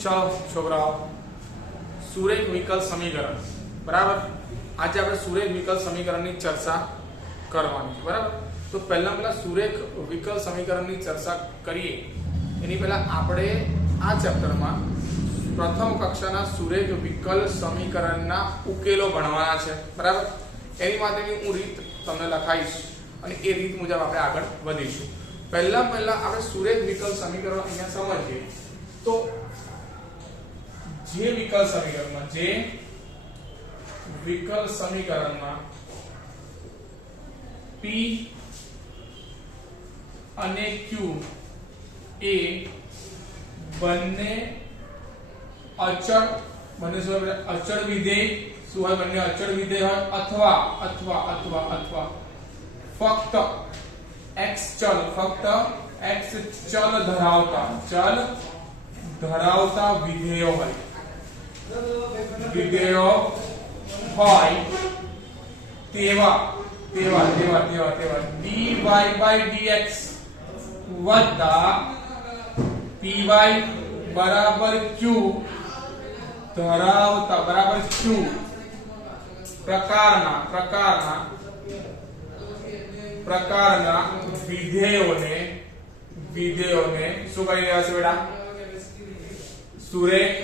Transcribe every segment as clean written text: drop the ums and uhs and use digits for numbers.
चलो छोकराओ सुरेख विकल समीकरण बराबर आज આપણે સુરેખ વિકલ સમીકરણની ચર્ચા કરવાની છે બરાબર તો પહેલા સુરેખ વિકલ સમીકરણની ચર્ચા કરીએ એની પહેલા આપણે આ ચેપ્ટરમાં પ્રથમ કક્ષાના સુરેખ વિકલ સમીકરણના ઉકેલો ભણવાના છે બરાબર એની માટેની હું રીત તમને લખાઈશ અને એ રીત મુજબ આપણે આગળ વધીશું પહેલા આપણે સુરેખ વિકલ સમીકરણ અહીંયા સમજીએ તો જે વિકલ સમીકરણમાં P અને Q એ બંને અચળ વિધેય શું હોય બંને અચળ વિધેય હોય અથવા ફક્ત x ચલ ધરાવતા વિધેયો હોય તેવા dy/dx વત્તા py બરાબર q ધરાવતા બરાબર q પ્રકારના વિધેયોને શું કહી રહ્યા છે બેટા સુરેખ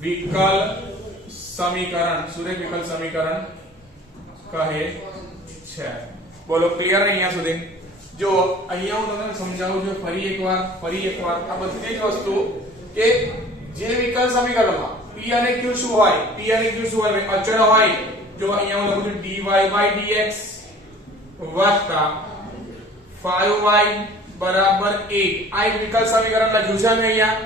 વિકલ સમીકરણ કહે છે બોલો ક્લિયર અહીંયા સુધી જો અહીંયા હું તમને સમજાવું છું ફરી એકવાર આ બધી જ વસ્તુ કે જે વિકલ સમીકરણમાં p અને q શું હોય અચળ હોય જો અહીંયા હું લખું છું dy/dx વત્તા 5y બરાબર 8 આ એક વિકલ સમીકરણ લખ્યું છે મેં અહીંયા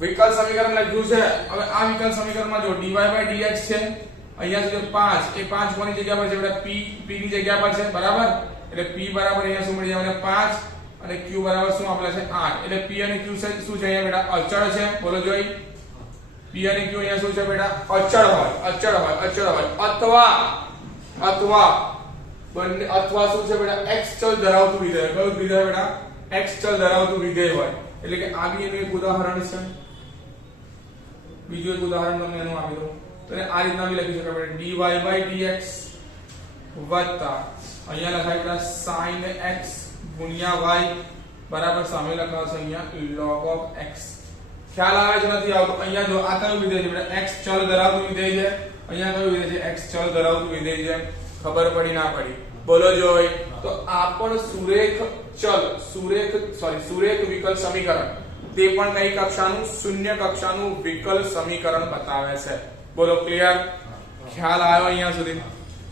વિકલ સમીકરણ લખ્યું છે હવે આ વિકલ સમીકરણમાં જો dy/dx છે અહીંયા સુધી 5 એ 5 કોની જગ્યા પર છે બેટા p ની જગ્યા પર છે બરાબર એટલે p બરાબર અહીંયા શું મળી જાય 5 અને q બરાબર શું આપેલા છે 8 એટલે p અને q શું છે અહીંયા બેટા અચળ છે બોલો જોઈ p અને q અહીંયા શું છે બેટા અચળ હોય અથવા બંને અથવા શું છે બેટા x ચલ ધરાવતું વિધેય કયું વિધેય બેટા x ચલ ધરાવતું વિધેય હોય એટલે કે આ બી એનું એક ઉદાહરણ છે બીજું એક ઉદાહરણ તમને એનું આપી દઉં તો આ રીતના બી લખી શકાય બેટા dy/dx વત્તા અહીંયા લખાય બેટા sin x ગુણ્યા y બરાબર સામે લખાવશે અહીંયા log of x ખ્યાલ આવે છે નથી આવતો અહીંયા જો આ કયું વિધેય છે બેટા x ચલ ધરાવતું વિધેય છે અહીંયા કયું વિધેય છે x ચલ ધરાવતું વિધેય છે ખબર પડી ના પડી બોલો જોઈ તો આ પણ સુરેખ વિકલ સમીકરણ તે પણ કઈ કક્ષાનું શૂન્ય કક્ષાનું વિકલ સમીકરણ બતાવે છે બોલો ક્લિયર ખ્યાલ આવ્યો અહીંયા સુધી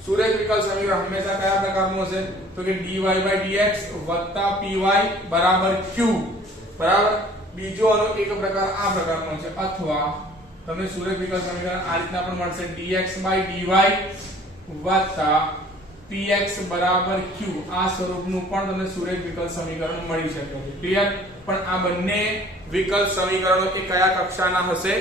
સુરેખ વિકલ સમીકરણ હંમેશા કયા પ્રકારનું હશે તો કે dy/dx py બરાબર q બરાબર બીજો આનો એક પ્રકાર આ પ્રકારનો છે અથવા તમને સુરેખ વિકલ સમીકરણ આ રીતના પણ મળશે dx/dy px બરાબર q આ સ્વરૂપનું પણ તમને સુરેખ વિકલ સમીકરણ મળી શકે છે ક્લિયર પણ આ બંને વિકલ સમીકરણો એ કયા કક્ષાના હશે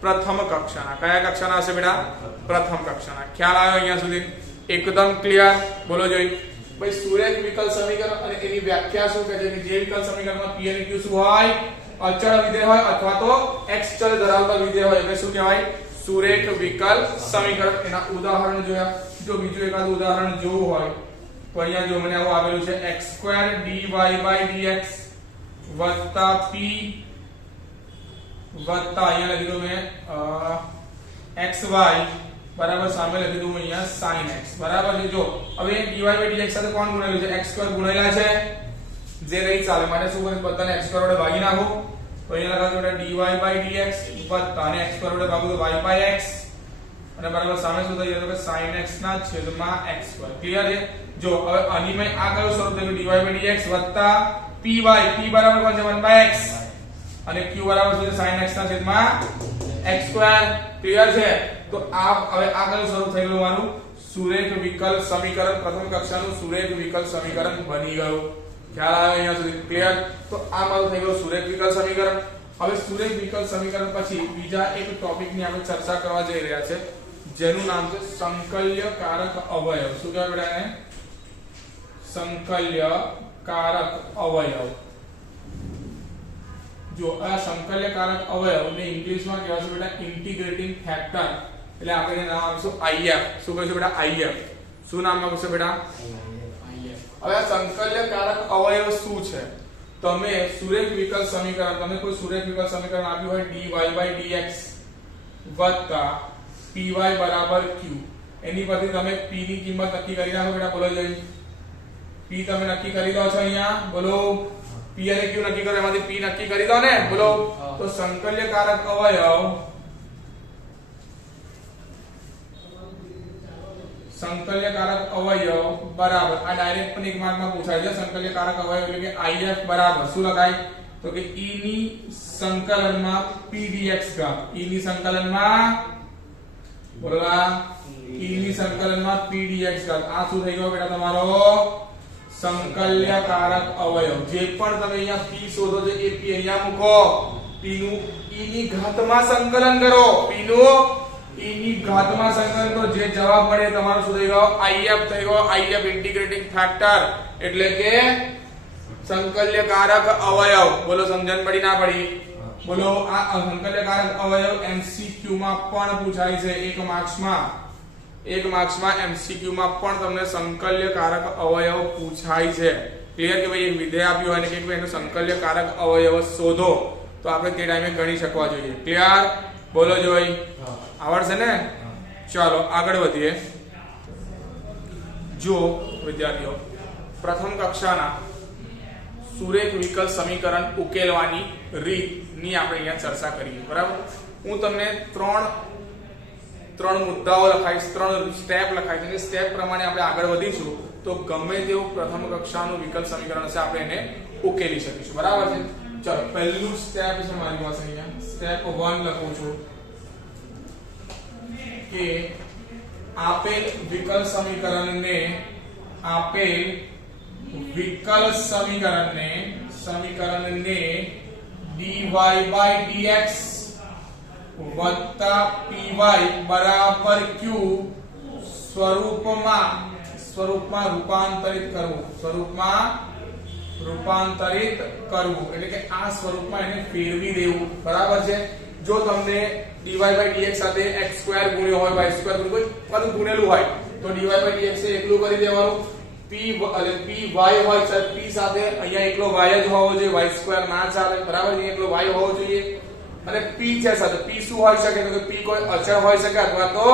પ્રથમ કક્ષાના કયા કક્ષાના હશે બેટા પ્રથમ કક્ષાના ખ્યાલ આવ્યો અહીંયા સુધી એકદમ ક્લિયર બોલો જોઈ ભાઈ સુરેખ વિકલ સમીકરણ અને એની વ્યાખ્યા શું કહે છે કે જે વિકલ સમીકરણમાં p અને q શું હોય અચળ વિધેય હોય અથવા તો x ચલ ધરાવતા વિધેય હોય એટલે શું કહેવાય સુરેખ વિકલ સમીકરણ એના ઉદાહરણ જોયા જો બીજું એકાદ ઉદાહરણ જોવું હોય તો અહીંયા જો મને આવું આવેલું છે x2 dy/dx p અહીંયા લખી દઉં મેં xy બરાબર સામે લખી દઉં અહીંયા sin x બરાબર છે જો હવે dy/dx સાથે કોણ ગુણેલું છે x2 ગુણેલા છે જે નહીં ચાલે માટે શું કરું બધાને x2 વડે ભાગી નાખો તો અહીંયા લખાતું છે dy/dx અને x2 વડે ભાગો તો y/x અને બરાબર સામે શું થઈ જશે કે sin x ના છેદમાં x2 ક્લિયર છે જો હવે આની મેં આ કયું સ્વરૂપ થયું dy/dx py p બરાબર કોણ છે 1/x અને q બરાબર શું છે sin x ના છેદમાં x2 ક્લિયર છે તો આ હવે આ કયું સ્વરૂપ થઈ ગયું મારું સુરેખ વિકલ સમીકરણ પ્રથમ કક્ષાનું સુરેખ વિકલ સમીકરણ બની ગયું ખ્યાલ આવે અહીંયા સુધી ક્લિયર તો આ મારું થઈ ગયું સુરેખ વિકલ સમીકરણ હવે સુરેખ વિકલ સમીકરણ પછી બીજા એક ટોપિકની આપણે ચર્ચા કરવા જઈ રહ્યા છે જેનું નામ છે સંકલ્યકારક અવયવ શું કહેવાય બેટા એને સંકલ્યકારક અવયવ જો આ સંકલ્યકારક અવયવને ઇંગ્લિશમાં કહેવાય છે બેટા ઇન્ટિગ્રેટિંગ ફેક્ટર, એટલે આપણે એને નામ આપીશું IF. શું કહીશું બેટા? IF. શું નામ આપીશું બેટા? IF. હવે આ સંકલ્યકારક અવયવ શું છે? તમે સુરેખ વિકલ સમીકરણ, તમે કોઈ સુરેખ વિકલ સમીકરણ આપ્યું હોય dy/dx વત્તા py બરાબર q, એની પરથી તમે p ની કિંમત નક્કી કરી નાખો બેટા. બોલો જય. p તમે નક્કી કરી દો છો અહીંયા. બોલો p અને q નક્કી કરો, એમાંથી p નક્કી કરી દો ને. બોલો. તો સંકલ્યકારક અવયવ બરાબર, આ ડાયરેક્ટ પણ એક માર્કમાં પૂછાય છે. સંકલ્યકારક અવયવ એટલે કે IF બરાબર શું લખાય? તો કે e ની સંકલનમાં p dx ઘાત, e ની સંકલનમાં બોલા e ની સંકલનમાં p dx ઘાત. આ શું થઈ ગયો બેટા? તમારો સંકલ્યકારક અવયવ. જે પણ તમે અહીંયા p શોધો છો એ p અહીંયા મૂકો. p નું e ની ઘાતમાં સંકલન કરો. p નું e ની ઘાતમાં સંકલન કરો. જે જવાબ મળે તમારો શું થઈ ગયો? IF થઈ ગયો. IF ઇન્ટિગ્રેટિંગ ફેક્ટર એટલે કે સંકલ્યકારક અવયવ. બોલો સમજણ પડી ના પડી? બોલો. આ સંકલ્યકારક અવયવ MCQ માં પણ પૂછાય છે. એક માર્ક્સમાં MCQ માં પણ તમને સંકલ્યકારક અવયવ પૂછાય છે. ક્લિયર? કે ભાઈ એક વિધેય આપ્યું હોય ને કે ભાઈ એનો સંકલ્યકારક અવયવ શોધો, તો આપણે તે ટાઈમે ગણી શકવા જોઈએ. ક્લિયર? બોલો જોઈ. આવડશે ને? ચાલો આગળ વધીએ. જો વિદ્યાર્થીઓ, પ્રથમ કક્ષાના સુરેખ વિકલ સમીકરણ ઉકેલવાની રીતની આપણે અહીંયા ચર્ચા કરીએ. બરાબર? હું તમને ત્રણ મુદ્દાઓ લખાઈશ, 3 સ્ટેપ લખાઈશ, અને સ્ટેપ પ્રમાણે આપણે આગળ વધીશું. તો ગમે તેવું પ્રથમ કક્ષાનું વિકલ સમીકરણ છે આપણે એને ઉકેલી શકીશું. બરાબર છે? ચલો પહેલું સ્ટેપ છે મારી પાસે અહીંયા. સ્ટેપ 1 લખું છું કે આપેલ વિકલ સમીકરણને dy/dx વત્તા py બરાબર q સ્વરૂપમાં રૂપાંતરિત કરવું. એટલે કે આ સ્વરૂપમાં એને ફેરવી દેવું. બરાબર છે? જો તમને dy/dx સાથે x² ગુણ્યો હોય, y² ગુણ્યો હોય, ગુણેલું હોય, તો dy/dx એ એકલું કરી દેવાનું. py હોય છે, p સાથે અહીંયા એકલો y જ હોવો જોઈએ, y² ના ચાલે. બરાબર છે? એકલો y હોવો જોઈએ. અને p છે સાથે, p શું હોઈ શકે? તો કે p કોઈ અચળ હોઈ શકે અથવા તો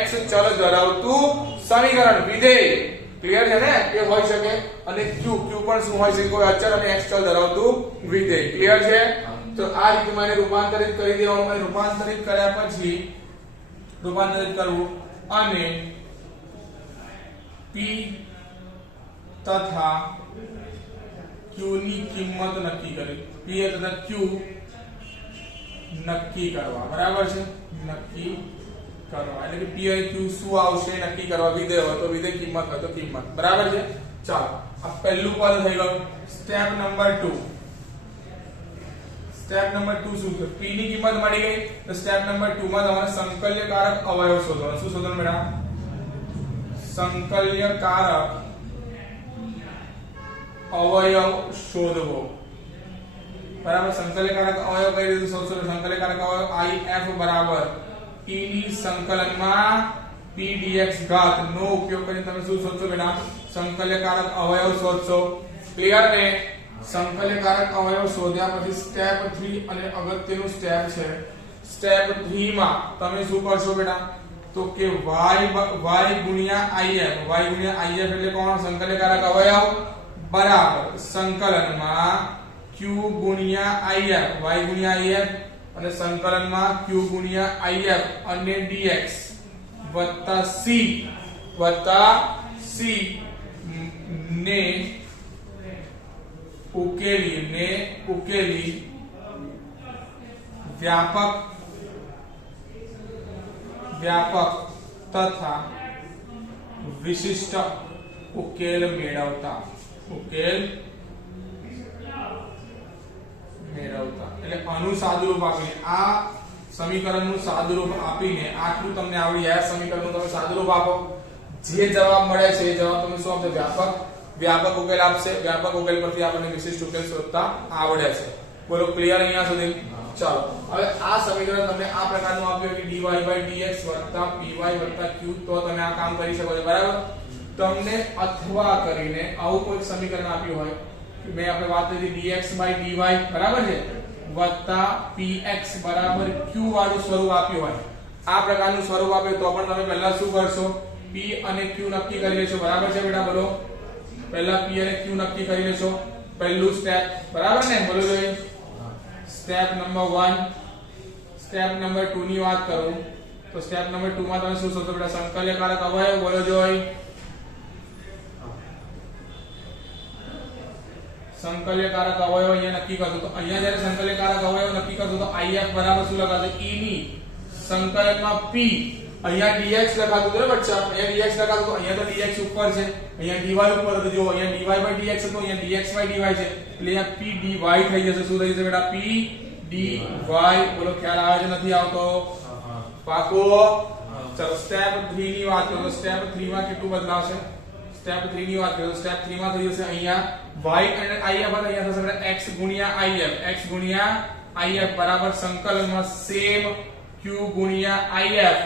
x ચલ ધરાવતું સમીકરણ, વિધેય. ક્લિયર છે ને? એ હોઈ શકે. અને q પણ શું હોઈ શકે? કોઈ અચળ અને x ચલ ધરાવતું વિધેય. ક્લિયર છે? તો આ રીતમાં એને રૂપાંતરિત કરી દેવાનું. અને રૂપાંતરિત કર્યા પછી કરવું અને p તથા q ની કિંમત નક્કી કરી. p તથા q નક્કી કરવા. બરાબર છે? નક્કી કરવા એટલે કે p અને q શું આવશે નક્કી કરવા. વિધેય હોય તો વિધેય, કિંમત હોય તો કિંમત. બરાબર છે? ચાલો આ પહેલું પદ થઈ ગયું. સ્ટેપ નંબર 2 શું છે? p ની કિંમત મળી ગઈ. તો સ્ટેપ નંબર 2 માં તમારે સંકલ્યકારક અવયવ શોધવાનો. શું શોધવાનું બેટા? સંકલ્યકારક અવયવ શોધવો. બરાબર? સંકલ્યકારક અવયવ કઈ રીતે શોધશો? સંકલ્યકારક અવયવ IF બરાબર e ની સંકલનમાં p dx ઘાત નો ઉપયોગ કરીને તમે શું શોધશો બેટા? સંકલ્યકારક અવયવ શોધશો. ક્લિયર ને? સંકલ્યકારક અવયવ શોધ્યા પછી સ્ટેપ 3 અને અગત્યનું સ્ટેપ છે. સ્ટેપ 3 માં તમે શું કરશો બેટા? તો કે y ગુણ્યા if એટલે કોણ? સંકલ્યકારક અવયવ બરાબર સંકલનમાં q ગુણ્યા if, y ગુણ્યા if અને સંકલનમાં q ગુણ્યા if અને dx વત્તા c ને ઉકેલી વ્યાપક તથા વિશિષ્ટ ઉકેલ મેળવતા. એટલે આનું સાદુરૂપ આપીને, આ સમીકરણનું સાદુરૂપ આપીને, આટલું તમને આવડી આ સમીકરણનું તમે સાદુરૂપ આપો, જે જવાબ મળે છે એ જવાબ તમને શું આપશે? વ્યાપક ઉકેલ આપશે. વ્યાપક ઉકેલ પરથી આપણને વિશિષ્ટ ઉકેલ શોધતા આવડે છે. બોલો ક્લિયર અહીંયા સુધી? ચાલો હવે આ સમીકરણ તમને આ પ્રકારનું આપ્યું કે dy/dx + py + q, તો તમે આ કામ કરી શકો છો, બરાબર. તમને અથવા કરીને આવું કોઈ સમીકરણ આપ્યું હોય કે મેં આપણે વાત કરી dx/dy બરાબર છે વત્તા px = q વાળું સ્વરૂપ આપ્યું હોય, આ પ્રકારનું સ્વરૂપ આપે તો પણ તમે પહેલા શું કરશો? p અને q નક્કી કરી લેશો, બરાબર છે બેટા? બોલો પહેલા p અને q નક્કી કરી લેશો, પહેલું સ્ટેપ, બરાબર ને? બોલો જોઈ સ્ટેપ નંબર 1. સ્ટેપ નંબર 2 ની વાત કરું તો સ્ટેપ નંબર 2 માં તમે શું શોધો બેટા? સંકલ્યકારક અવયવ. બોલો જોઈ સંકલ્યકારક અવયવ અહીંયા નક્કી કરશો તો અહીંયા જ્યારે સંકલ્યકારક અવયવ નક્કી કરશો તો if બરાબર શું લખાશે? e ની સંકલનમાં p, અહીંયા dx લખાતું હતું ને બચ્ચા? અહીંયા dx લખાતું તો અહીંયા તો dx ઉપર છે, અહીંયા dy ઉપર તો જો અહીંયા dy/dx હતો, અહીંયા dx/dy છે, એટલે અહીંયા p dy થઈ જશે. શું થઈ જશે બેટા? p dy. બોલો ખ્યાલ આવે છે નથી આવતો? પાકો? ચલો સ્ટેપ 3 ની વાત કરો તો સ્ટેપ 3 માં કેટલું બદલાવશે? સ્ટેપ 3 ની વાત કરો તો સ્ટેપ 3 માં થઈ જશે અહીંયા y અને if હતા, અહીંયા થશે બેટા x ગુણ્યા if. x ગુણ્યા if બરાબર સંકલનમાં સેમ q ગુણ્યા if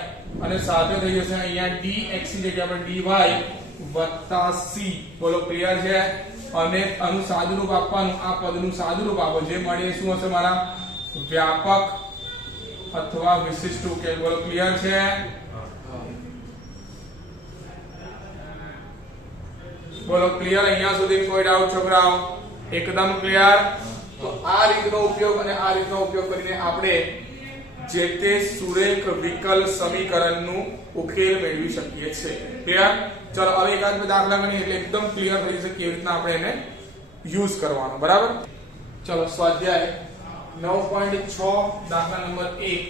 અને સાથે થઈ જશે અહીંયા dx ની જગ્યાએ આપણે dy વત્તા c. બોલો ક્લિયર છે? અને આનું સાદુરૂપ આપવાનું, આ પદનું સાદુરૂપ આપો, જે મળે શું હશે મારા? વ્યાપક અથવા વિશિષ્ટ ઉકેલ. બોલો ક્લિયર છે? બોલો ક્લિયર અહીંયા સુધી? કોઈ ડાઉટ છોકરાઓ? એકદમ ક્લિયર? તો આ રીતનો ઉપયોગ અને આ રીતનો ઉપયોગ કરીને આપણે જે તે સુરેખ વિકલ સમીકરણનું ઉકેલ મેળવી શકીએ છીએ. ક્લિયર? ચલો હવે એકાદ બે દાખલા ગણીએ એટલે એકદમ ક્લિયર થઈ જશે કેવી રીતના આપણે એને યુઝ કરવાનો, બરાબર? ચલો સ્વાધ્યાય 9.6 દાખલા નંબર 1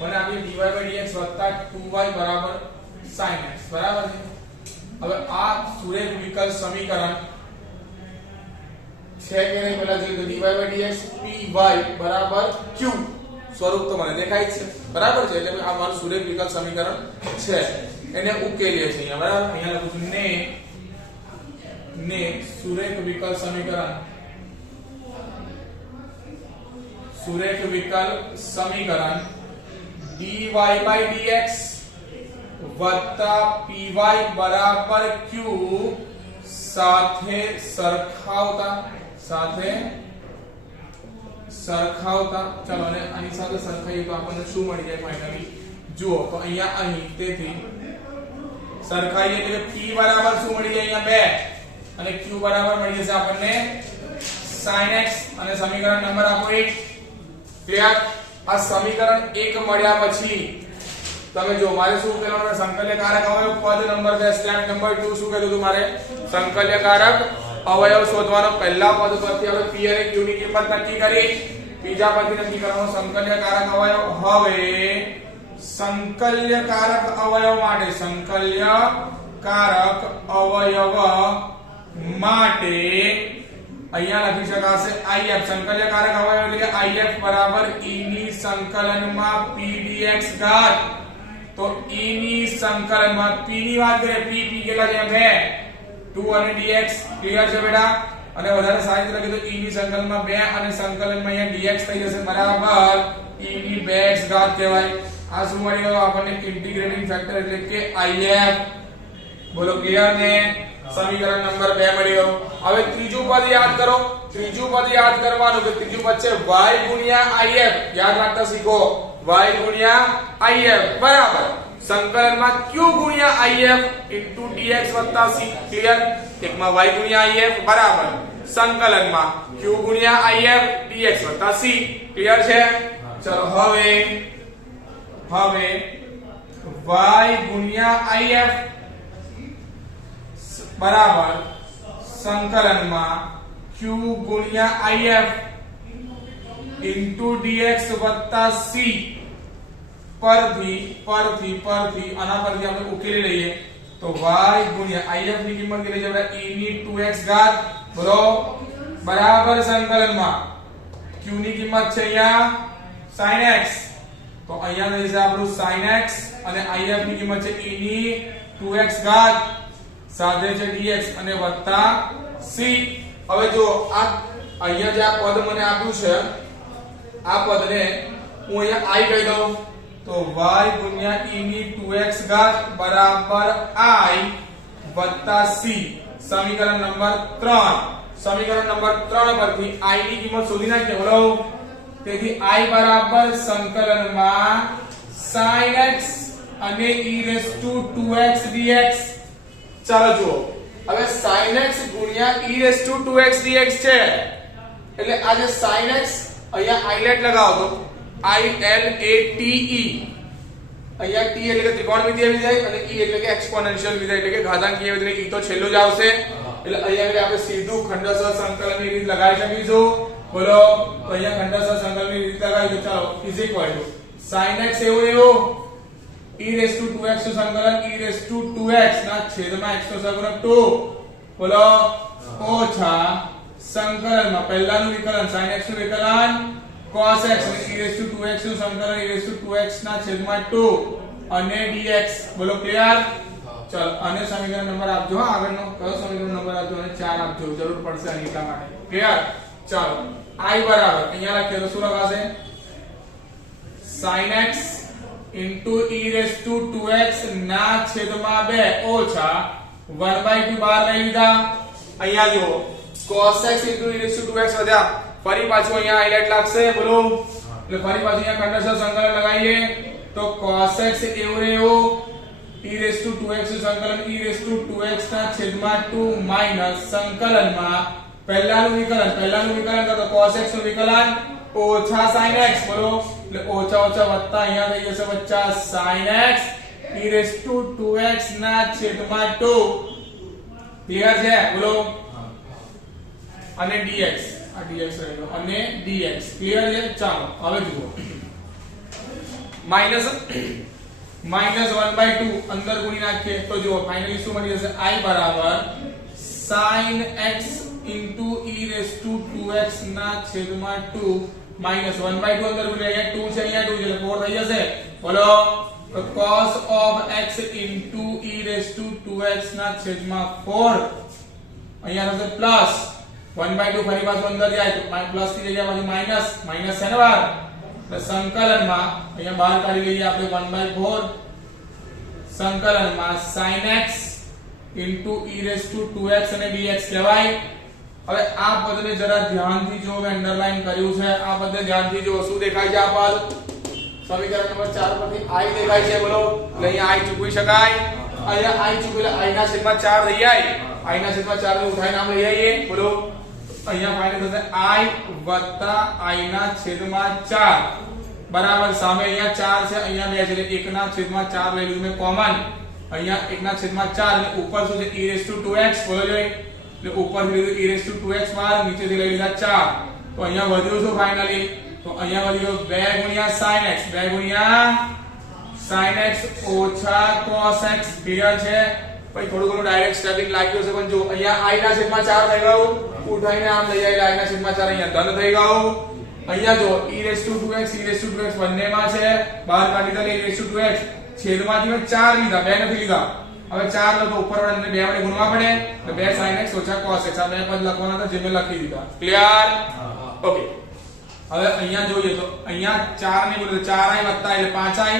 મને આપી dy/dx + 2y = sin x, બરાબર છે? હવે આ સુરેખ વિકલ સમીકરણ છે કે નહીં પહેલા જોઈએ તો dy/dx py = q સ્વરૂપ તો મને દેખાય છે, બરાબર છે? એટલે આ મારું સુરેખ વિકલ સમીકરણ છે, એને ઉકેલીએ છીએ અહીંયા, બરાબર? અહીંયા લખું છું ને સુરેખ વિકલ સમીકરણ, સુરેખ વિકલ સમીકરણ dy/dx વત્તા py બરાબર q સાથે સરખાવતા ચલો અને આની સાથે સરખાઈએ તો આપણને શું મળી જાય ફાઇનલી? જુઓ તો અહીંયા અહીં તેથી સરખાઈએ એટલે p બરાબર શું મળી જાય? અહીંયા 2 અને q બરાબર મળી જશે આપણને sin x અને સમીકરણ નંબર આપો 1. ક્લિયર? આ સમીકરણ 1 મળ્યા પછી તમે જો મારે શું કરવાનું? સંકલ્યકારક અવયવ પદ નંબર 2 સ્ટેપ નંબર 2 શું કીધું તું મારે? સંકલ્યકારક અવયવ શોધવાનો. પહેલા પદ પરથી આપણે p અને q ની કિંમત નક્કી કરી, બીજા પરથી નક્કી કરવાનો સંકલ્યકારક અવયવ. હવે સંકલ્યકારક અવયવ માટે અહીંયા લખી શકાશે if સંકલ્યકારક અવયવ એટલે કે if બરાબર e ની સંકલનમાં p dx ઘાત. તો e ની સંકલનમાં p ની વાત કરીએ, p કેટલા છે? 2 અને dx. ક્લિયર છે બેટા? અને વધારે સારી રીતે લખીએ તો e ની સંકલનમાં 2 અને સંકલનમાં અહીંયા dx થઈ જશે બરાબર e ની 2x ઘાત કહેવાય. આ શું મળી ગયું આપણને? ઇન્ટિગ્રેટિંગ ફેક્ટર એટલે કે if. બોલો ક્લિયર ને? સમીકરણ નંબર 2 મળી ગયું. હવે ત્રીજું પદ યાદ કરો. ત્રીજું પદ યાદ કરવાનું કે ત્રીજું પદ છે y ગુણ્યા if. યાદ રાખતા શીખો. y ગુણ્યા if બરાબર સંકલનમાં q ગુણ્યા if dx + c. ક્લિયર? એકમાં y ગુણ્યા if બરાબર સંકલનમાં q ગુણ્યા if dx + c. ક્લિયર છે? ચલો હવે y ગુણ્યા if બરાબર સંકલનમાં q ગુણ્યા if dx + c પરથી આના પરથી આપણે ઉકેલી લઈએ તો y ગુણ્યા if ની કિંમત કેટલી છે? આપણે e ની 2x ઘાત બરાબર સંકલનમાં q ની કિંમત છે અહીંયા sin x. તો અહીંયા થઈ જશે આપણું sin x અને if ની કિંમત છે e ની 2x ઘાત સાથે છે dx અને વત્તા c. હવે જો આ અહીંયા જે આ પદ મને આપ્યું છે આ પદને હું અહીંયા i કહી દઉં તો y ગુણ્યા e ની 2x ઘાત બરાબર i વત્તા c સમીકરણ નંબર 3 સમીકરણ નંબર 3 પરથી i ની કિંમત શોધી નાખીએ બોલો તેથી i બરાબર સંકલનમાં sin x અને e raised to 2x dx ચાલો જુઓ હવે sin x ગુણ્યા e raised to 2x dx છે એટલે આ જે sin x અહીંયા હાઇલાઇટ લગાવો તો I L A T E અહીંયા t એટલે કે ત્રિકોણમિતિય વિધેય અને e એટલે કે એક્સ્પોનેન્શિયલ વિધેય એટલે કે ઘાતાંકીય વિધેય e તો છેલ્લું જ આવશે એટલે અહીંયા આપણે સીધું ખંડસર સંકલનની રીત લગાવી શકીશું બોલો તો અહીંયા ખંડસર સંકલનની રીત લગાવી તો ચાલો is equal to sin x એવું e raised to 2x નું સંકલન e raised to 2x ના છેદમાં x નો સહગુણક 2 બોલો ઓછા સંકલનમાં પહેલાનું વિકલન sin x નું વિકલન cos x અને e raised to 2x નું સંકલન e raised to 2x ના છેદમાં 2 અને dx બોલો ક્લિયર ચલો અને સમીકરણ નંબર આપજો આગળનો કયો સમીકરણ નંબર આપજો અને 4 આપજો જરૂર પડશે અહીં એટલા માટે ક્લિયર ચાલો i બરાબર અહીંયા લખીએ તો શું લખાશે sin x into e raised to 2x ના છેદમાં 2 ઓછા 1/2 બહાર લઈ લીધા અહીંયા જુઓ cos x into e raised to 2x વધ્યા ફરી પાછું અહીંયા હાઇલાઇટ લાગશે બોલો એટલે ફરી પાછું અહીંયા ખંડસર સંકલન લગાવીએ તો cos x એવું રહ્યું e raised to 2x નું સંકલન e raised to 2x ના છેદમાં 2 માઈનસ સંકલનમાં પહેલાનું વિકલન તો cos x નું વિકલન ઓછા sin x બોલો એટલે ઓછા ઓછા વત્તા અહીંયા થઈ જશે બચ્ચા sin x e raised to 2x ના છેદમાં 2 ક્લિયર છે બોલો અને dx આ dx રહેલો અને dx ક્લિયર છે ચાલો હવે જુઓ માઈનસ 1/2 અંદર ગુણી નાખીએ તો જુઓ ફાઇનલી શું મળી જશે i બરાબર sin x into e raised to 2x ના છેદમાં 2 minus 1/2 અંદર ગુણી અહીંયા 2 છે અહીંયા 2 છે એટલે 4 થઈ જશે બોલો તો cos of x into e raised to 2x ના છેદમાં 4 અહીંયા થશે પ્લસ 1/2 ફરી પાછું અંદર જાય તો પ્લસ થી જગ્યા પાછું માઈનસ છે ને બહાર એટલે સંકલનમાં અહીંયા બહાર કાઢી લઈએ આપણે 1/4 સંકલનમાં sin x into e raised to 2x અને dx કહેવાય હવે આ પદને જરા ધ્યાનથી જો મેં અંડરલાઈન કર્યું છે આ પદને ધ્યાનથી જો શું દેખાય છે આ પદ સમીકરણ નંબર 4 પરથી i દેખાય છે બોલો એટલે અહીંયા i ચૂકવી શકાય અહીંયા i ચૂકવેલા i ના છેદમાં 4 થઈ જાય i ના છેદમાં 4 ને ઉઠાઈ નામ લઈ આવીએ બોલો અહીંયા ફાઇનલ થશે i વત્તા i ના છેદમાં 4 બરાબર સામે અહીંયા 4 છે અહીંયા 2 છે એટલે 1 ના છેદમાં 4 લઈ લીધું મેં કોમન અહીંયા 1 ના છેદમાં 4 અને ઉપર શું છે e raised to 2x બોલો જોઈ એટલે ઉપર થી લીધું e raised to 2x બાર નીચેથી લઈ લીધા 4 તો અહીંયા વધ્યું શું ફાઇનલી તો અહીંયા વધ્યો 2 ગુણ્યા sin x 2 ગુણ્યા sin x ઓછા cos x ક્લિયર છે ભાઈ થોડું ઘણું ડાયરેક્ટ સ્ટેપિંગ લાગ્યું છે પણ જો અહીંયા i ના છેદમાં 4 થઈ ગયું ઉઠાઈને આમ લઈ જાય i ના છેદમાં 4 અહીંયા ધન થઈ ગયું અહીંયા જો e raised to 2x બંનેમાં છે બહાર કાઢી દે e raised to 2x છેદમાંથી મેં 4 લીધા 2 નથી લીધા હવે 4 લખો ઉપર વડે 2 વડે ગુણવા પડે તો 2 sin x ઓછા cos x આ બે પદ લખવાના હતા જે મેં લખી દીધા ક્લિયર ઓકે હવે અહીંયા જોઈએ તો અહીંયા 4 ને ગુણો 4i વત્તા એટલે 5i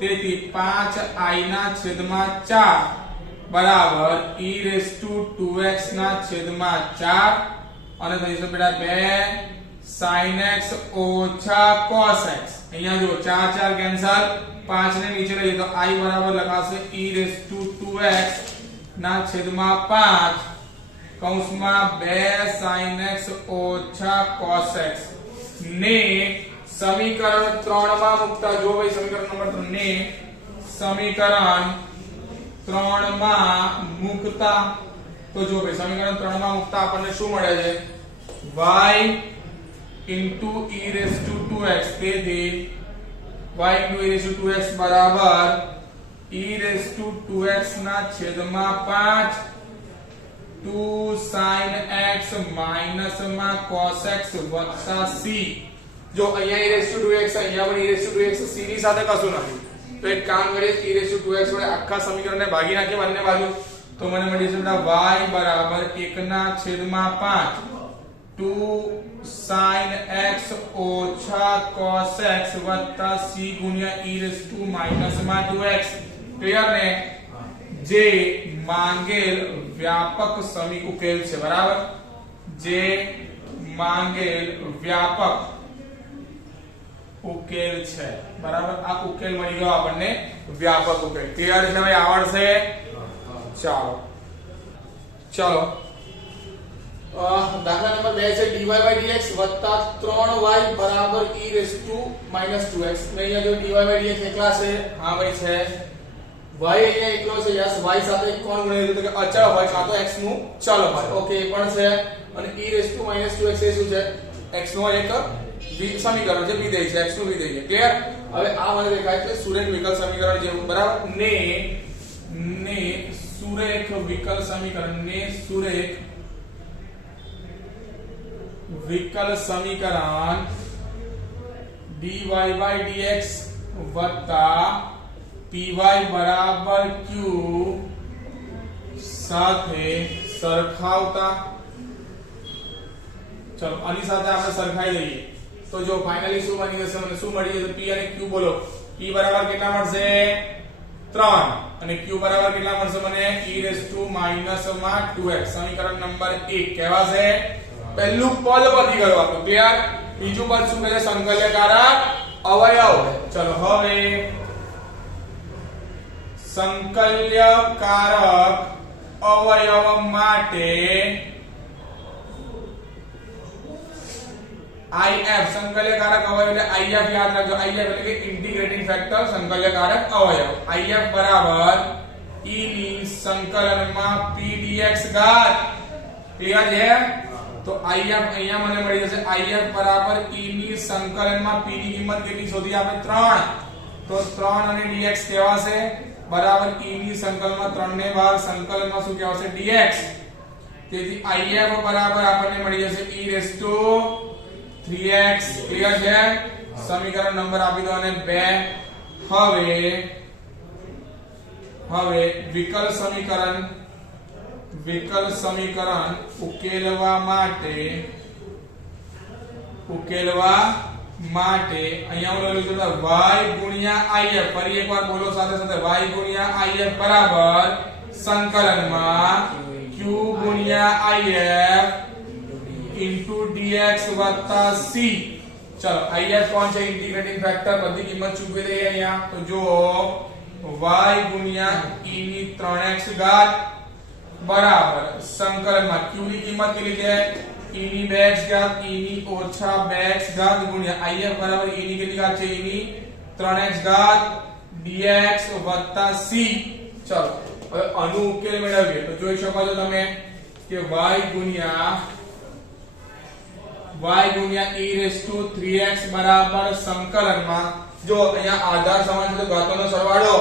તેથી 5i ના છેદમાં 4 બરાબર e raised to 2x ના છેદમાં 4 અને થઈ જશે બેટા 2 sin x ઓછા cos x અહીંયા જો 4 4 કેન્સલ 5 ને નીચે લઈએ તો i બરાબર લખાશે e raised to 2x ના છેદમાં 5 કૌંસમાં 2 sin x ઓછા cos x ને સમીકરણ 3 માં મૂકતા જો ભાઈ સમીકરણ નંબર 3 ને સમીકરણ 3 માં મૂકતા તો જો ભાઈ સમીકરણ 3 માં મૂકતા આપણને શું મળે છે y into e raised to 2x તેથી y into e raised to 2x બરાબર e raised to 2x ના છેદમાં 5 2 sin x માઈનસ માં cos x વત્તા c જો અહીંયા e raised to 2x અહીંયા પણ e raised to 2x c ની સાથે કશું નથી તો એક કામ કરીએ e raised to 2x વડે આખા સમીકરણને ભાગી નાખીએ બંને બાજુ તો મને મળી જશે y બરાબર 1 ના છેદમાં 5 2 sin x ઓછા cos x વત્તા c ગુણ્યા e રેસ ટુ માઈનસ માં 2x ક્લિયર ને જે માંગેલ વ્યાપક સમી ઉકેલ છે બરાબર જે માંગેલ વ્યાપક ઉકેલ છે બરાબર આ ઉકેલ મળી ગયો આપણને વ્યાપક ઉકેલ ક્લિયર છે ભાઈ આવડશે ચાલો ચાલો દાખલા નંબર 2 છે dy/dx 3y બરાબર e raise to minus 2x અહીંયા જો dy/dx એકલા છે હા ભાઈ છે y અહીંયા એકલો છે યસ y સાથે કોણ ગુણેલું તો કે અચળ હોય કાં તો x નું ચલ હોય ઓકે એ પણ છે અને e raise to minus 2x એ શું છે x નો એક સમીકરણ છે વિધેય છે x નું વિધેય છે ક્લિયર હવે આ મને દેખાય છે સુરેખ વિકલ સમીકરણ જેવું બરાબર ને સુરેખ વિકલ સમીકરણ ને સુરેખ વિકલ સમીકરણ dy/dx વત્તા py બરાબર q સાથે સરખાવતા ચલો આની સાથે આપણે સરખાઈ દઈએ તો જો ફાઇનલી શું બની જશે મને શું મળી જશે p અને q બોલો p બરાબર કેટલા મળશે 3 અને q બરાબર કેટલા મળશે મને e રેસ ટુ માઈનસ માં 2x સમીકરણ નંબર 1 કહેવાશે પહેલું પદ પરથી ગયો આપણો ક્લિયર બીજું પદ શું કહે છે સંકલ્યકારક અવયવ ચલો હવે સંકલ્યકારક અવયવ માટે if સંકલ્યકારક અવયવ એટલે if યાદ રાખજો if એટલે કે ઇન્ટિગ્રેટિંગ ફેક્ટર સંકલ્યકારક અવયવ if બરાબર e ની સંકલનમાં p dx ઘાત ક્લિયર છે તો if અહીંયા મને મળી જશે if બરાબર e ની સંકલનમાં p ની કિંમત કેટલી શોધી આપણે 3 તો 3 અને dx કહેવાશે બરાબર e ની સંકલનમાં 3 ને ભાગ સંકલનમાં શું કહેવાશે dx તેથી if બરાબર આપણને મળી જશે e raise to 3x clear છે સમીકરણ નંબર આપી દો અને 2 હવે વિકલ સમીકરણ ઉકેલવા માટે અહીંયા હું લખું છું y ગુણ્યા if ફરી એકવાર બોલો સાથે સાથે y ગુણ્યા if બરાબર સંકલનમાં q ગુણ્યા if into dx વત્તા c ચલો if કોણ છે ઇન્ટિગ્રેટિંગ ફેક્ટર બધી કિંમત ચૂકવી દઈએ અહીંયા તો જો y ગુણ્યા e ની 3x ઘાત બરાબર સંકલનમાં q ની કિંમત કેટલી છે e ની 2x ઘાત e ની ઓછા 2x ઘાત ગુણ્યા if બરાબર e ની કેટલી ઘાત છે e ની 3x ઘાત dx વત્તા c ચલો હવે આનો ઉકેલ મેળવીએ તો જોઈ શકો છો તમે કે y ગુણ્યા e રેસ ટુ 3x બરાબર સંકલનમાં જો અહીંયા આધાર સમાન છે તો ઘાતોનો સરવાળો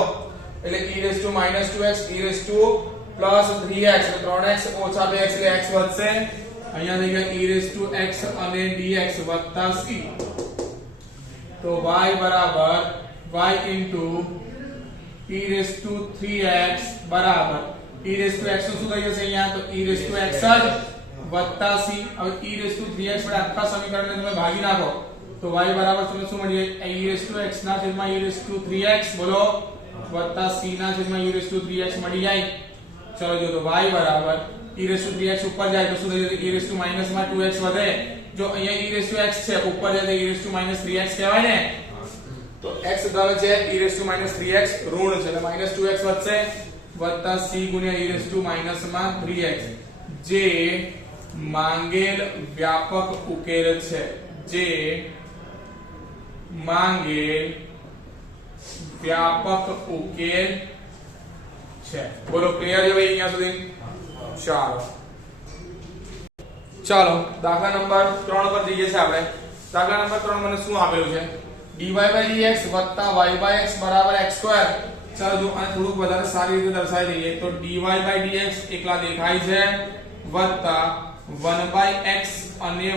એટલે e raise to minus 2x e raise to plus 3x એટલે 3x ઓછા 2x એટલે x વધશે અહીંયા થઈ ગયા e રેસ ટુ x અને dx વત્તા c તો y બરાબર y into e raise to 3x બરાબર e રેસ ટુ x શું થઈ જશે અહીંયા તો e રેસ ટુ x જ વત્તા c હવે e રેસ ટુ 3x વડે આખા સમીકરણને તમે ભાગી નાખો તો y બરાબર તમને શું મળી જાય e રેસ ટુ x ના છેદમાં e રેસ ટુ 3x બોલો વત્તા c ના છેદમાં e રેસ ટુ 3x મળી જાય ચલો જો તો y બરાબર e રેસ ટુ 3x ઉપર જાય તો શું થઈ જશે e રેસ ટુ માઈનસ માં 2x વધે જો અહીંયા e રેસ ટુ x છે ઉપર જાય તો e raise to minus 3x કહેવાય ને તો x ધન છે e raise to minus 3x ઋણ છે એટલે માઈનસ 2x વધશે વત્તા c ગુણ્યા e રેસ ટુ માઈનસ માં 3x જે માંગેલ વ્યાપક ઉકેલ છે જે માંગેલ વ્યાપક ઉકેલ છે બોલો ક્લિયર છે ભાઈ અહીંયા સુધી ચાલો દાખલા નંબર 3 પર જઈએ છે આપણે દાખલા નંબર 3 મને શું આપેલું છે dy/dx y/x x2 ચાલો જો આને થોડુંક વધારે સારી રીતે દર્શાવી દઈએ તો dy/dx એકલા દેખાય છે વત્તા 1/x અને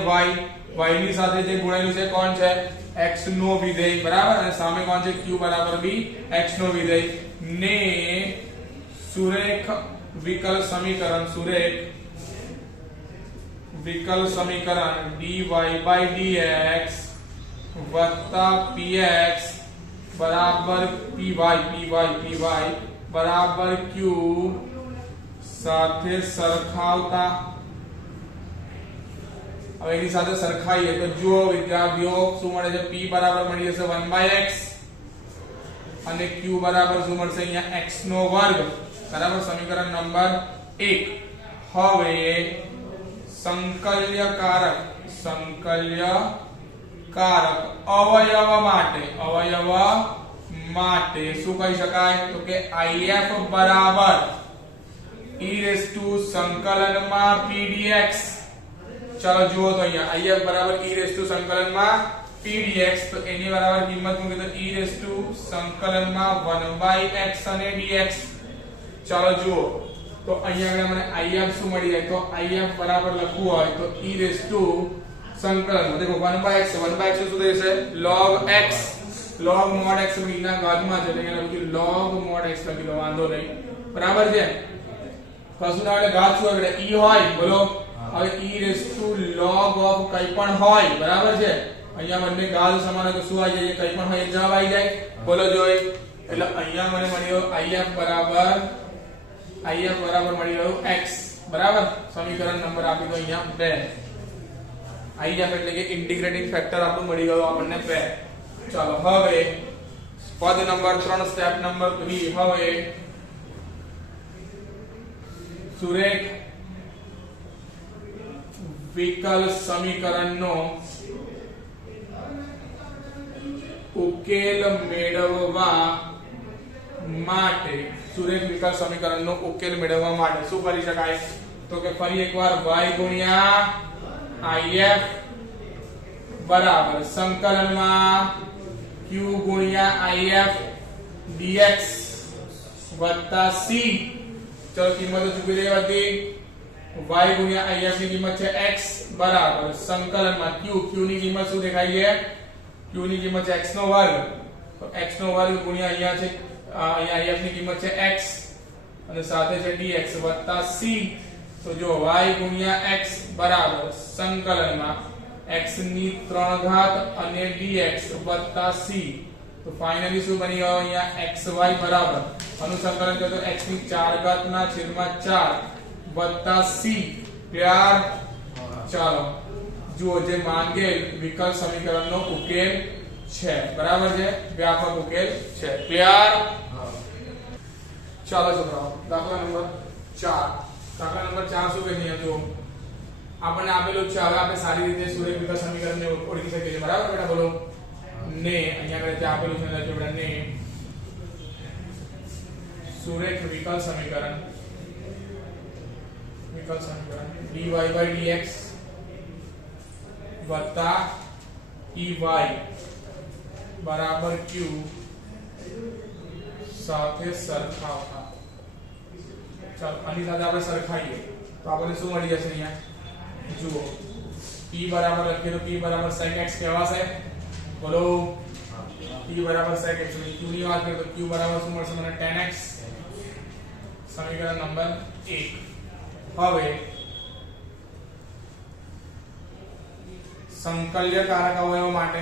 y ની સાથે જે ગુણેલું છે કોણ છે x નો વિધેય બરાબર અને સામે કોણ છે q બરાબર b x નો વિધેય ને સુરેખ વિકલ સમીકરણ વિકલ સમીકરણ dy/dx વત્તા px બરાબર py બરાબર q સાથે સરખાવતા હવે એની સાથે સરખાઈએ તો જુઓ વિદ્યાર્થીઓ શું મળે છે p બરાબર મળી જશે 1/x અને q બરાબર શું મળશે અહીંયા x નો વર્ગ બરાબર સમીકરણ નંબર 1 હવે સંકલ્યકારક અવયવ માટે શું કહી શકાય તો કે if બરાબર e raised to સંકલનમાં pdx ચાલો જુઓ તો અહીંયા if બરાબર e raised to સંકલનમાં pdx તો એની બરાબર કિંમત મૂકી તો e raised to સંકલનમાં 1/x અને dx ચાલો જુઓ તો અહીંયા મને if શું મળી જાય તો if બરાબર લખવું હોય તો e raised to સંકલન देखो 1/x શું થશે log x log mod x ના ઘાતમાં છે એટલે અહીંયા લખું log mod x લખી લો વાંધો નહીં બરાબર છે કશું ના એટલે ઘાત શું એટલે e હોય બોલો હવે e raised to log of કંઈ પણ હોય બરાબર છે અહીંયા બંને ઘાત સમાન હોય તો શું આવી જાય કંઈ પણ હોય જવાબ આવી જાય બોલો જોઈ એટલે અહીંયા મને મળ્યો if બરાબર મળી રહ્યું x બરાબર સમીકરણ નંબર આપી દો અહીંયા 2 if એટલે કે ઇન્ટિગ્રેટિંગ ફેક્ટર આપણું મળી ગયો આપણને 2 ચાલો હવે પદ નંબર 3 સ્ટેપ નંબર 3 હવે સુરેખ વિકલ સમીકરણનો ઉકેલ મેળવવા માટે સુરેખ વિકલ સમીકરણનો ઉકેલ મેળવવા માટે શું કરી શકાય તો કે ફરી એકવાર y ગુણ્યા if બરાબર સંકલનમાં q ગુણ્યા if dx વત્તા c ચલો કિંમતો ચૂકી રહી હતી y ગુણ્યા if ની કિંમત છે x બરાબર સંકલનમાં q ની કિંમત શું દેખાય છે q ની કિંમત છે x નો વર્ગ તો x નો વર્ગ ગુણ્યા અહીંયા છે અહીંયા if ની કિંમત છે x અને સાથે છે dx વત્તા c તો જો y ગુણ્યા x બરાબર સંકલનમાં x ની 3 ઘાત અને dx વત્તા c તો ફાઇનલી શું બની ગયો અહીંયા xy બરાબર આનું સંકલન કરો તો x ની 4 ઘાત ના છેદમાં 4 વત્તા c ત્યાર ચાલો જુઓ જે માંગેલ વિકલ સમીકરણનો ઉકેલ છે બરાબર છે વ્યાપક ઉકેલ છે ત્યાર ચાલો છોકરાઓ દાખલા નંબર 4 દાખલા નંબર 4 શું કહે છે જો આપણને આપેલું છે હવે આપણે સારી રીતે સુરેખ વિકલ સમીકરણને ઓળખી શકીએ છીએ બરાબર બેટા બોલો ને અહીંયા આપણે જે આપેલું છે લખજો બેટા ને સુરેખ વિકલ સમીકરણ dy/dx વત્તા ey બરાબર q સાથે સરખાવતા ચાલો આની સાથે આપણે સરખાઈએ તો આપણને શું મળી જશે અહીંયા જુઓ p બરાબર લખીએ તો p બરાબર sec x કહેવાશે બોલો p બરાબર sec x એટલે q ની વાત કરીએ તો q બરાબર શું મળશે મને tan x સમીકરણ નંબર 1 હવે સંકલ્યકારક અવયવ માટે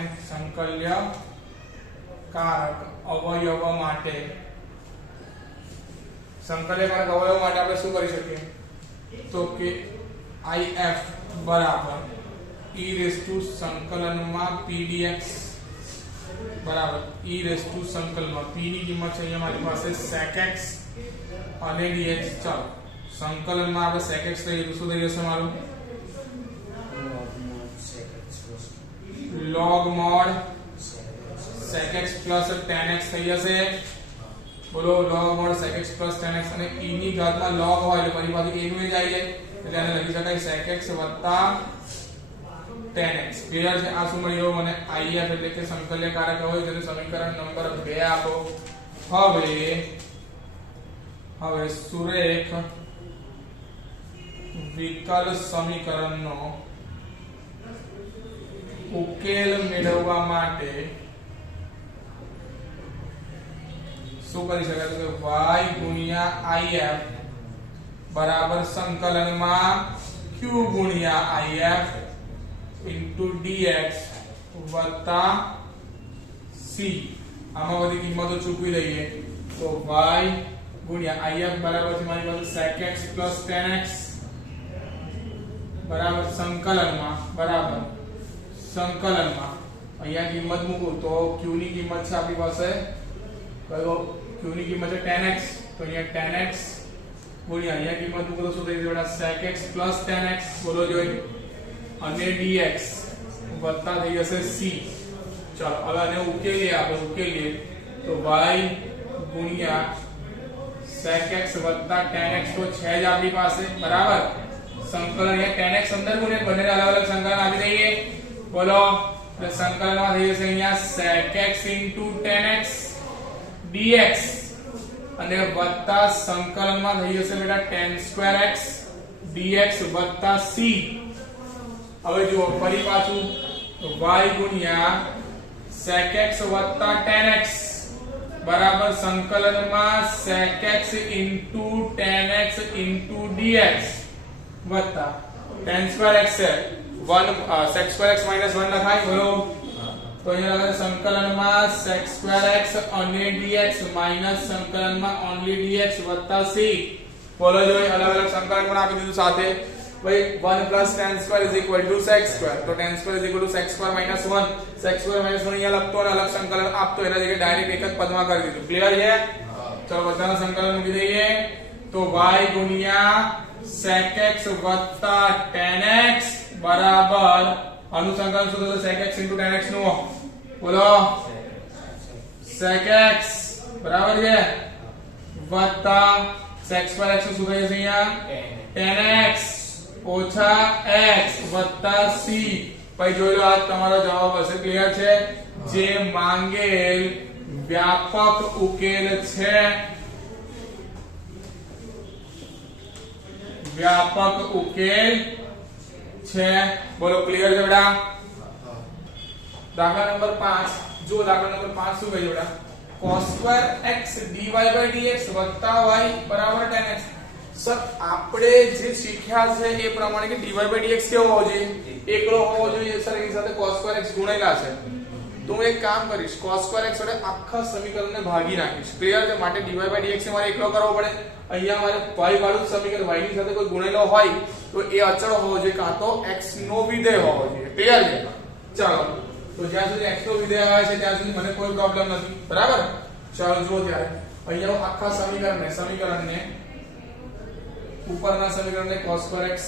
આપણે શું કરી શકીએ તો કે if બરાબર e raised to સંકલનમાં pdx બરાબર e raised to સંકલનમાં p ની કિંમત છે અહીંયા મારી પાસે sec x અને dx ચાલો સંકલનમાં આપણે sec x લઈએ તો શું થઈ જશે મારું log mod sec x plus tan x થઈ જશે બોલો log mod sec x plus tan x અને e ની ઘાતમાં log હોય એટલે ફરી પાછું a નું જ આવી જાય એટલે આને લખી શકાય sec x વત્તા tan x ક્લિયર છે આ શું મળી ગયું મને if એટલે કે સંકલ્યકારક હોય જેનું સમીકરણ નંબર 2 આપો હવે સુરેખ વિકલ સમીકરણનો ઉકેલ મેળવવા માટે શું કરી શકાય તો y ગુણ્યા if બરાબર સંકલનમાં q q ગુણ્યા if into dx વત્તા c. આમાં બધી કિંમતો ચૂકવી દઈએ તો y ગુણ્યા if બરાબર છે મારી પાસે sec x plus tan x બરાબર સંકલનમાં અહીંયા કિંમત મૂકું તો q ની કિંમત છે આપણી પાસે કયો q ની કિંમત છે tan x તો અહીંયા tan x ગુણ્યા અહીંયા કિંમત મૂકું તો શું થઈ જશે બેટા sec x plus tan x બોલો જોઈ અને dx વત્તા થઈ જશે c. ચાલો હવે આને ઉકેલીએ તો y ગુણ્યા sec x વત્તા tan x તો છે જ આપણી પાસે બરાબર સંકલન અહીંયા tan x અંદર ગુણે બંને અલગ અલગ સંકલન આપી દઈએ બોલો એટલે સંકલનમાં થઈ જશે અહીંયા sec x tan x dx અને વત્તા સંકલનમાં થઈ જશે બેટા tan square x dx વત્તા c. હવે જુઓ ફરી પાછું y ગુણ્યા sec x વત્તા tan x બરાબર સંકલનમાં sec x tan x dx વત્તા tan square x છે 1 sec square x minus 1 લખાય બોલો તો અહીંયા લખાય સંકલનમાં sec square x અને dx માઈનસ સંકલનમાં only dx વત્તા c. બોલો જો અલગ અલગ સંકલન પણ આપી દીધું સાથે ભાઈ 1 plus tan square is equal to sec square તો tan square is equal to sec square minus 1 sec square minus 1 અહીંયા લખતો અને અલગ સંકલન આપતો એના જગ્યાએ ડાયરેક્ટ એક જ પદમાં કરી દીધું ક્લિયર છે. ચલો બધાના સંકલન મૂકી દઈએ તો y ગુણ્યા sec x વત્તા tan x બરાબર આનું સંકલન શું થશે sec x tan x નું બોલો sec x બરાબર છે વત્તા sec square x શું થઈ જશે અહીંયા tan x ઓછા x વત્તા c. ભાઈ જોઈ લો આ તમારો જવાબ હશે ક્લિયર છે જે માંગેલ વ્યાપક ઉકેલ છે બોલો ક્લિયર છે બેટા. દાખલા નંબર 5 જો દાખલા નંબર 5 શું કહે છે બેટા cos square x dy/dx y બરાબર tan x. સર આપણે જે શીખ્યા છે એ પ્રમાણે કે dy/dx કેવો હોવો જોઈએ એકલો હોવો જોઈએ સર એની સાથે cos square x ગુણેલા છે તો હું એક કામ કરીશ cos square x વડે આખા સમીકરણને ભાગી નાખીશ ક્લિયર છે માટે dy/dx ને મારે એકલો કરવો પડે અહીંયા મારે y વાળું સમીકરણ y ની સાથે કોઈ ગુણેલો હોય તો એ અચળ હોવો જોઈએ કાં તો x નો વિધેય હોવો જોઈએ ક્લિયર છે. ચાલો તો જ્યાં સુધી x નો વિધેય આવે છે ત્યાં સુધી મને કોઈ પ્રોબ્લેમ નથી બરાબર. ચાલો જુઓ ત્યારે અહીંયા આખા સમીકરણને ઉપરના સમીકરણને cos square x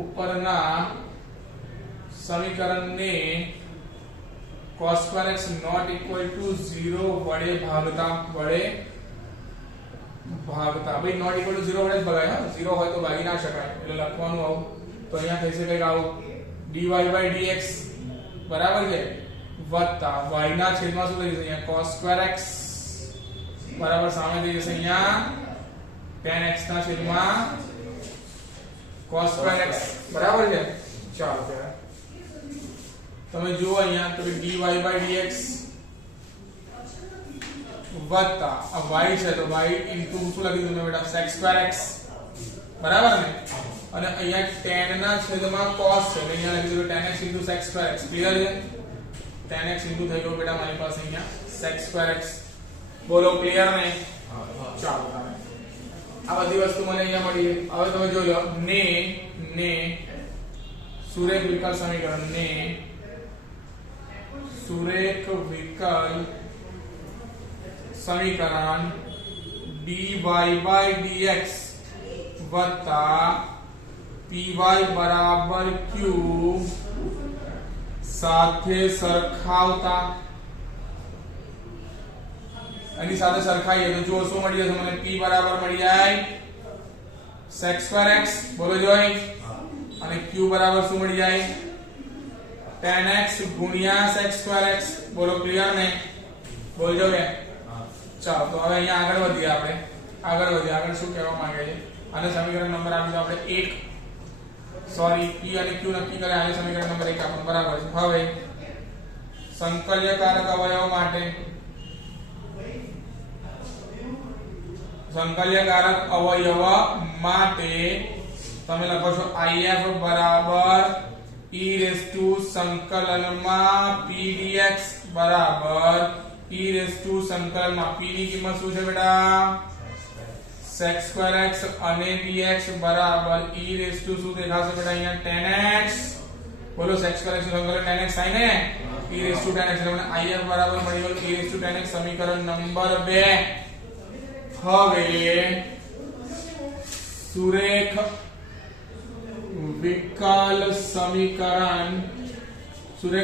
ઉપરના સમીકરણને cos square x not equal to 0 વડે ભાગતા ભાઈ not equal to 0 વડે જ ભગાય હા 0 હોય તો ભાગી ના શકાય એટલે લખવાનું આવું તો અહીંયા થશે કંઈક આવું dy/dx બરાબર છે વત્તા y ના છેદમાં શું થઈ જશે અહીંયા cos square x બરાબર સામે થઈ જશે અહીંયા tan x ના છેદમાં cos square x બરાબર છે. ચાલો ત્યારે તમે જુઓ અહીંયા તો dy/dx વત્તા આ y છે તો y ઇન્ટુ શું લખી દઉં બેટા sec square x બરાબર ને અને અહીંયા tan ના છેદમાં cos છે એટલે અહીંયા લખી દઉં tan x into sec square x clear છે. tan x into થઈ ગયો બેટા મારી પાસે અહીંયા sec square x બોલો ક્લિયર ને. ચાલો આ બધી વસ્તુ મને અહીંયા મળી. હવે તમે જોઈ લો ને સુરેખ વિકલ સમીકરણ dy/dx વત્તા py બરાબર q સાથે સરખાવતા એની સાથે સરખાઈએ તો જો શું મળી જશે મને p બરાબર મળી જાય sec square x બોલો જોઈ અને q બરાબર શું મળી જાય tan x ગુણ્યા sec square x બોલો ક્લિયર ને બોલજો કે. ચાલો તો હવે અહીંયા આગળ વધીએ આગળ શું કહેવા માંગે છે આને સમીકરણ નંબર આપી દો આપણે 1 સોરી p અને q નક્કી કરે આને સમીકરણ નંબર 1 આપણને બરાબર છે. હવે સંકલ્યકારક અવયવ માટે તમે લખો છો if બરાબર e રેસ ટુ સંકલનમાં p dx બરાબર e રેસ ટુ સંકલનમાં p ની કિંમત શું છે બેટા sec2x અને dx બરાબર e રેસ ટુ શું દેખાશે બેટા અહીંયા 10x બોલો sec2x નું સંકલન 10x થાય ને e રેસ ટુ 10x એટલે મને if બરાબર મળી ગયું e રેસ ટુ 10x સમીકરણ નંબર 2 હવે સુરેખ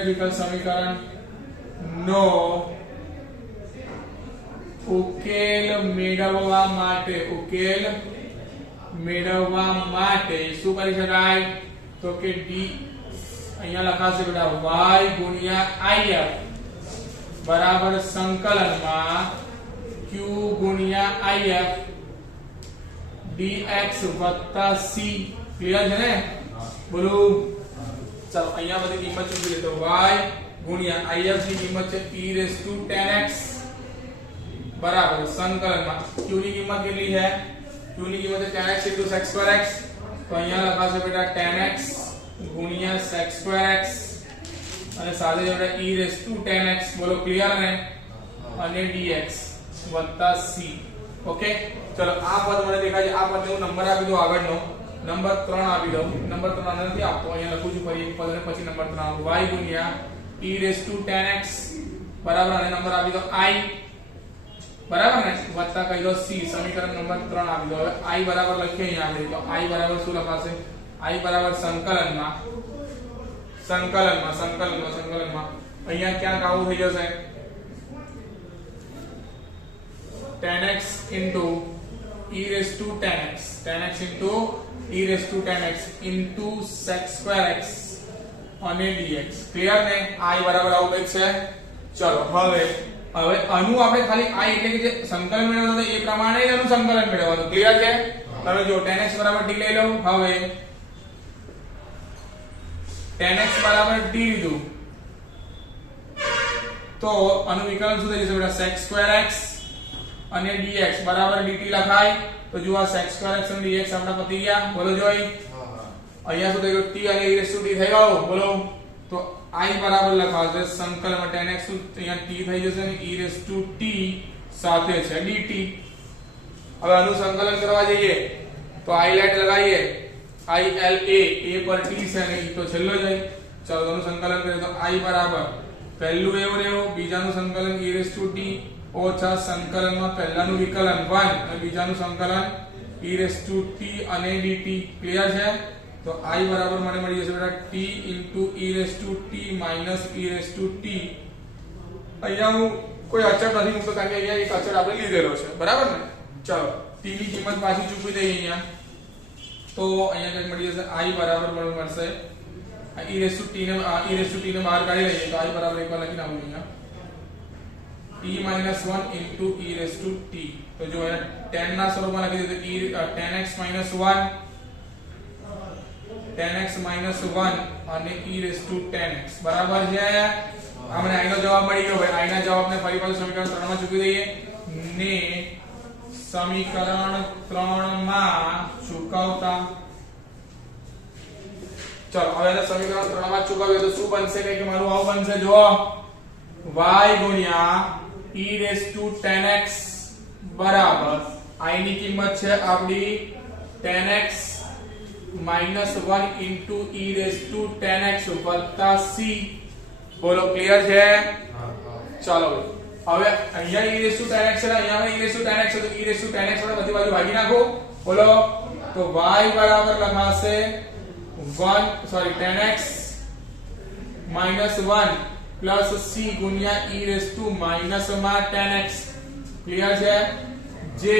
વિકલ સમીકરણ નો ઉકેલ મેળવવા માટે શું કરી શકાય તો કે d અહીંયા લખાશે બેટા y ગુણ્યા if બરાબર સંકલનમાં q ગુણ્યા if dx વત્તા c ક્લિયર છે ને બોલો ચાલો અહીંયા બધી કિંમત ચૂકી લે તો y ગુણ્યા if ની કિંમત છે e રેસ ટુ 10x બરાબર સંકલનમાં q ની કિંમત કેટલી છે q ની કિંમત છે 10x * sec2x તો અહીંયા લખાશે બેટા 10x ગુણ્યા sec2x અને સાથે જોડે e રેસ ટુ 10x બોલો ક્લિયર ને અને dx વત્તા c ઓકે ચલો આ પદ મને દેખાય છે આ પદને હું નંબર આપી દઉં આગળનો નંબર 3 આપી દઉં નંબર 3 નથી આપતો અહીંયા લખું છું ફરી એક પદને પછી નંબર 3 y ગુણ્યા e રેસ ટુ 10x બરાબર અને નંબર આપી દો i બરાબર ને વત્તા કહી દો c સમીકરણ નંબર 3 આપી દો હવે i બરાબર લખીએ અહીંયા આપણે તો i બરાબર શું લખાશે i બરાબર સંકલનમાં અહીંયા ક્યાંક આવું થઈ જશે 10x into e raised to 10x 10x into e raised to 10x into sec2x અને dx ક્લિયર ને i બરાબર આવું કંઈક છે ચલો હવે આનું આપણે ખાલી i એટલે કે જે સંકલન મેળવવાનું એ પ્રમાણે જ આનું સંકલન મેળવવાનું ક્લિયર છે હવે જો 10x બરાબર d લઈ લઉં હવે 10x બરાબર d લીધું તો આનું વિકલન શું થઈ જશે બેટા sec2x અને dx બરાબર dt લખાય તો જો આ sec2x અને dx આપણા પતી ગયા બોલો જોઈ અહીંયા શું થઈ ગયું t અને e raised to t થઈ ગયો બોલો તો i બરાબર લખાશે સંકલનમાં 10x અહીંયા t થઈ જશે અને e raised to t સાથે છે dt હવે આનું સંકલન કરવા જઈએ તો i લાઈટ લગાવીએ i l a પર t છે અને e તો છેલ્લો જાય ચાલો આનું સંકલન કરીએ તો i બરાબર પહેલું એવું રહેવું બીજાનું સંકલન e raised to t ઓછા સંકલનમાં પહેલાનું વિકલન 1 અને બીજાનું સંકલન e raised to t અને dt ક્લિયર છે તો i બરાબર મને મળી જશે બેટા t e raised to t e raised to t અહીંયા હું કોઈ અચળ નથી મૂકતો કારણ કે અહીંયા એક અચળ આપણે લીધેલો છે બરાબર ને ચલો t ની કિંમત પાછી ચૂકવી દઈએ અહીંયા તો અહીંયા કંઈક મળી જશે i બરાબર મળશે e raised to t ને બહાર કાઢી લઈએ તો i બરાબર એકવાર લખી નાખું અહીંયા t - 1 into e raised to t તો જો અહીંયા 10 ના સ્વરૂપમાં લખી દીધું 10x - 1 અને e raised to 10x બરાબર છે આપણે i નો જવાબ મળી ગયો ભાઈ i ના જવાબને ફરી પાછું સમીકરણ 3 માં ચૂકી દઈએ ને સમીકરણ 3 માં ચૂકવતા ચલો હવે સમીકરણ 3 માં ચૂકવીએ તો શું બનશે કે મારું આવું બનશે જો y ગુણ્યા e raised to 10x બરાબર i ની કિંમત છે આપણી 10x - 1 into e raised to 10x વત્તા c બોલો ક્લિયર છે ચાલો હવે અહીંયા e raised to 10x છે અહીંયા e raised to 10x છે તો e raised to 10x વડે બધી બાજુ ભાગી નાખો બોલો તો y બરાબર લખાશે 10x - 1 પ્લસ c ગુણ્યા e raised to -10x clear છે જે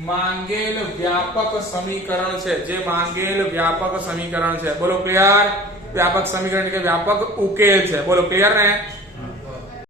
માંગેલ વ્યાપક સમીકરણ છે બોલો ક્લિયર વ્યાપક સમીકરણ એટલે કે વ્યાપક ઉકેલ છે બોલો ક્લિયર ને